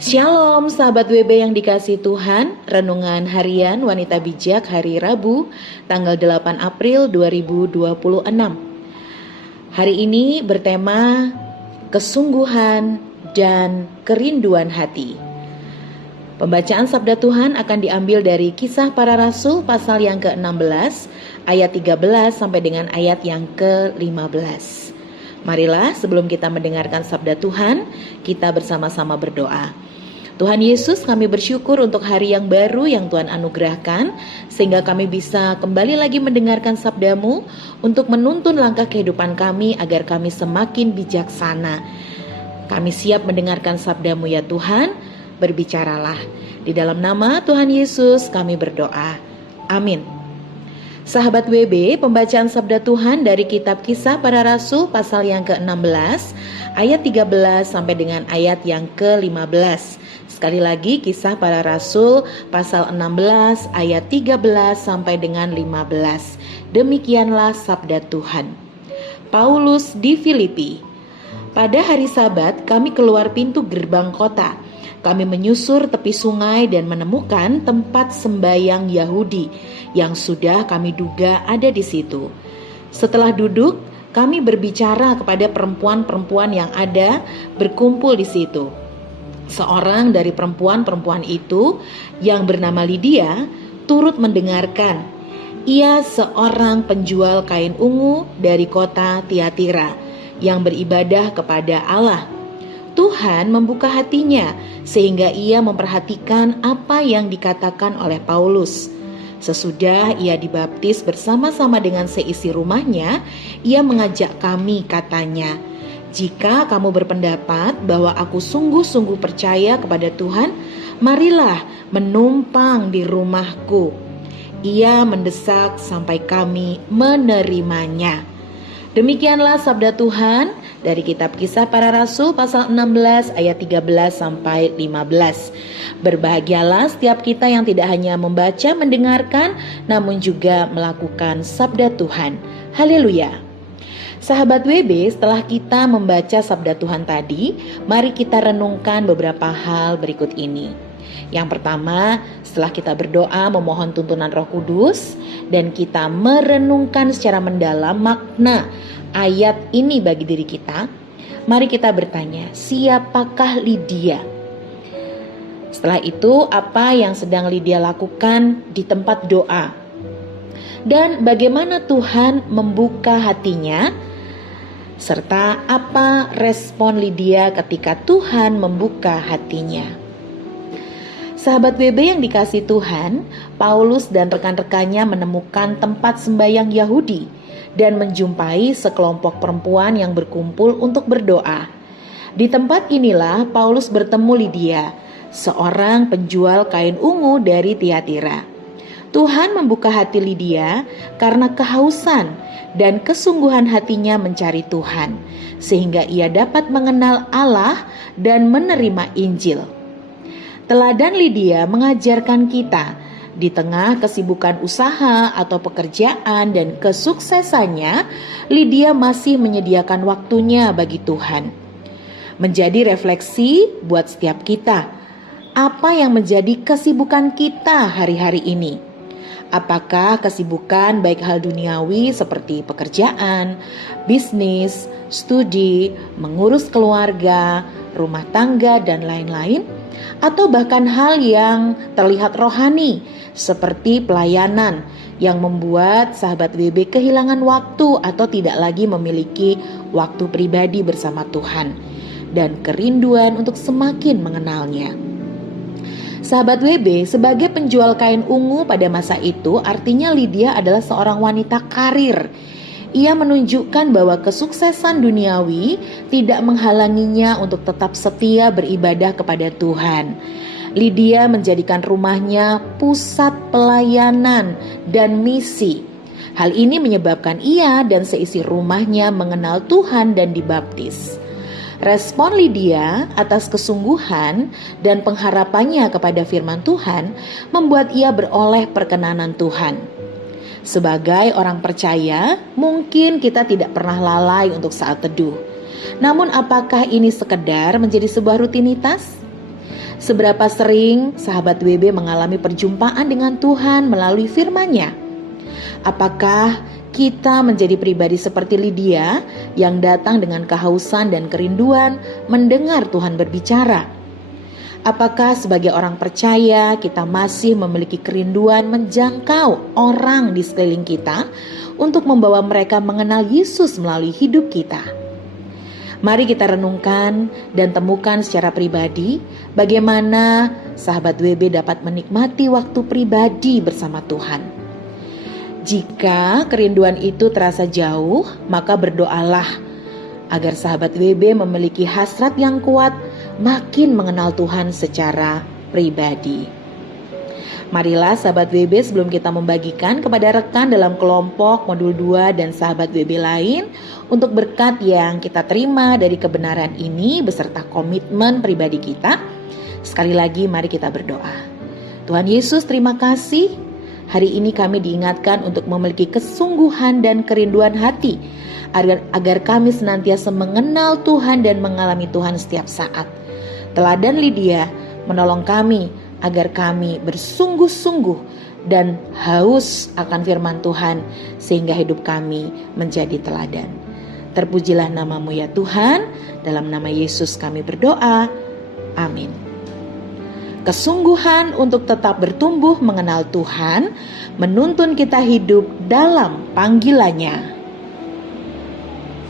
Shalom sahabat WB yang dikasihi Tuhan. Renungan harian Wanita Bijak hari Rabu tanggal 8 April 2026. Hari ini bertema kesungguhan dan kerinduan hati. Pembacaan sabda Tuhan akan diambil dari Kisah Para Rasul pasal yang ke-16 ayat 13 sampai dengan ayat yang ke-15. Marilah sebelum kita mendengarkan sabda Tuhan, kita bersama-sama berdoa. Tuhan Yesus, kami bersyukur untuk hari yang baru yang Tuhan anugerahkan, sehingga kami bisa kembali lagi mendengarkan sabda-Mu untuk menuntun langkah kehidupan kami agar kami semakin bijaksana. Kami siap mendengarkan sabda-Mu ya Tuhan, berbicaralah. Di dalam nama Tuhan Yesus kami berdoa. Amin. Sahabat WB, pembacaan sabda Tuhan dari kitab Kisah Para Rasul pasal yang ke-16 ayat 13 sampai dengan ayat yang ke-15. Sekali lagi Kisah Para Rasul pasal 16 ayat 13 sampai dengan 15. Demikianlah sabda Tuhan. Paulus di Filipi. Pada hari Sabat kami keluar pintu gerbang kota. Kami menyusur tepi sungai dan menemukan tempat sembayang Yahudi yang sudah kami duga ada di situ. Setelah duduk, kami berbicara kepada perempuan-perempuan yang ada berkumpul di situ. Seorang dari perempuan-perempuan itu yang bernama Lydia turut mendengarkan. Ia seorang penjual kain ungu dari kota Tiatira yang beribadah kepada Allah. Tuhan membuka hatinya sehingga ia memperhatikan apa yang dikatakan oleh Paulus. Sesudah ia dibaptis bersama-sama dengan seisi rumahnya, ia mengajak kami, katanya, "Jika kamu berpendapat bahwa aku sungguh-sungguh percaya kepada Tuhan, marilah menumpang di rumahku." Ia mendesak sampai kami menerimanya. Demikianlah sabda Tuhan dari kitab Kisah Para Rasul pasal 16 ayat 13 sampai 15. Berbahagialah setiap kita yang tidak hanya membaca, mendengarkan, namun juga melakukan sabda Tuhan. Haleluya. Sahabat WB, setelah kita membaca sabda Tuhan tadi, mari kita renungkan beberapa hal berikut ini. Yang pertama, setelah kita berdoa memohon tuntunan Roh Kudus dan kita merenungkan secara mendalam makna ayat ini bagi diri kita, mari kita bertanya, siapakah Lydia? Setelah itu, apa yang sedang Lydia lakukan di tempat doa? Dan bagaimana Tuhan membuka hatinya? Serta apa respon Lydia ketika Tuhan membuka hatinya? Sahabat WB yang dikasihi Tuhan, Paulus dan rekan-rekannya menemukan tempat sembayang Yahudi dan menjumpai sekelompok perempuan yang berkumpul untuk berdoa. Di tempat inilah Paulus bertemu Lydia, seorang penjual kain ungu dari Tiatira. Tuhan membuka hati Lydia karena kehausan dan kesungguhan hatinya mencari Tuhan, sehingga ia dapat mengenal Allah dan menerima Injil. Teladan Lydia mengajarkan kita, di tengah kesibukan usaha atau pekerjaan dan kesuksesannya, Lydia masih menyediakan waktunya bagi Tuhan. Menjadi refleksi buat setiap kita, apa yang menjadi kesibukan kita hari-hari ini? Apakah kesibukan baik hal duniawi seperti pekerjaan, bisnis, studi, mengurus keluarga, rumah tangga, dan lain-lain? Atau bahkan hal yang terlihat rohani seperti pelayanan yang membuat sahabat WB kehilangan waktu atau tidak lagi memiliki waktu pribadi bersama Tuhan dan kerinduan untuk semakin mengenalnya. Sahabat WB, sebagai penjual kain ungu pada masa itu, artinya Lydia adalah seorang wanita karir. Ia menunjukkan bahwa kesuksesan duniawi tidak menghalanginya untuk tetap setia beribadah kepada Tuhan. Lydia menjadikan rumahnya pusat pelayanan dan misi. Hal ini menyebabkan ia dan seisi rumahnya mengenal Tuhan dan dibaptis. Respon Lydia atas kesungguhan dan pengharapannya kepada firman Tuhan membuat ia beroleh perkenanan Tuhan. Sebagai orang percaya, mungkin kita tidak pernah lalai untuk saat teduh. Namun apakah ini sekedar menjadi sebuah rutinitas? Seberapa sering sahabat WB mengalami perjumpaan dengan Tuhan melalui firman-Nya? Apakah kita menjadi pribadi seperti Lydia yang datang dengan kehausan dan kerinduan mendengar Tuhan berbicara? Apakah sebagai orang percaya kita masih memiliki kerinduan menjangkau orang di sekeliling kita untuk membawa mereka mengenal Yesus melalui hidup kita? Mari kita renungkan dan temukan secara pribadi bagaimana sahabat WB dapat menikmati waktu pribadi bersama Tuhan. Jika kerinduan itu terasa jauh, maka berdoalah agar sahabat WB memiliki hasrat yang kuat makin mengenal Tuhan secara pribadi. Marilah sahabat WB, sebelum kita membagikan kepada rekan dalam kelompok modul 2 dan sahabat WB lain untuk berkat yang kita terima dari kebenaran ini beserta komitmen pribadi kita, sekali lagi mari kita berdoa. Tuhan Yesus, terima kasih. Hari ini kami diingatkan untuk memiliki kesungguhan dan kerinduan hati agar kami senantiasa mengenal Tuhan dan mengalami Tuhan setiap saat. Teladan Lydia menolong kami agar kami bersungguh-sungguh dan haus akan firman Tuhan sehingga hidup kami menjadi teladan. Terpujilah nama-Mu ya Tuhan, dalam nama Yesus kami berdoa. Amin. Kesungguhan untuk tetap bertumbuh mengenal Tuhan menuntun kita hidup dalam panggilannya.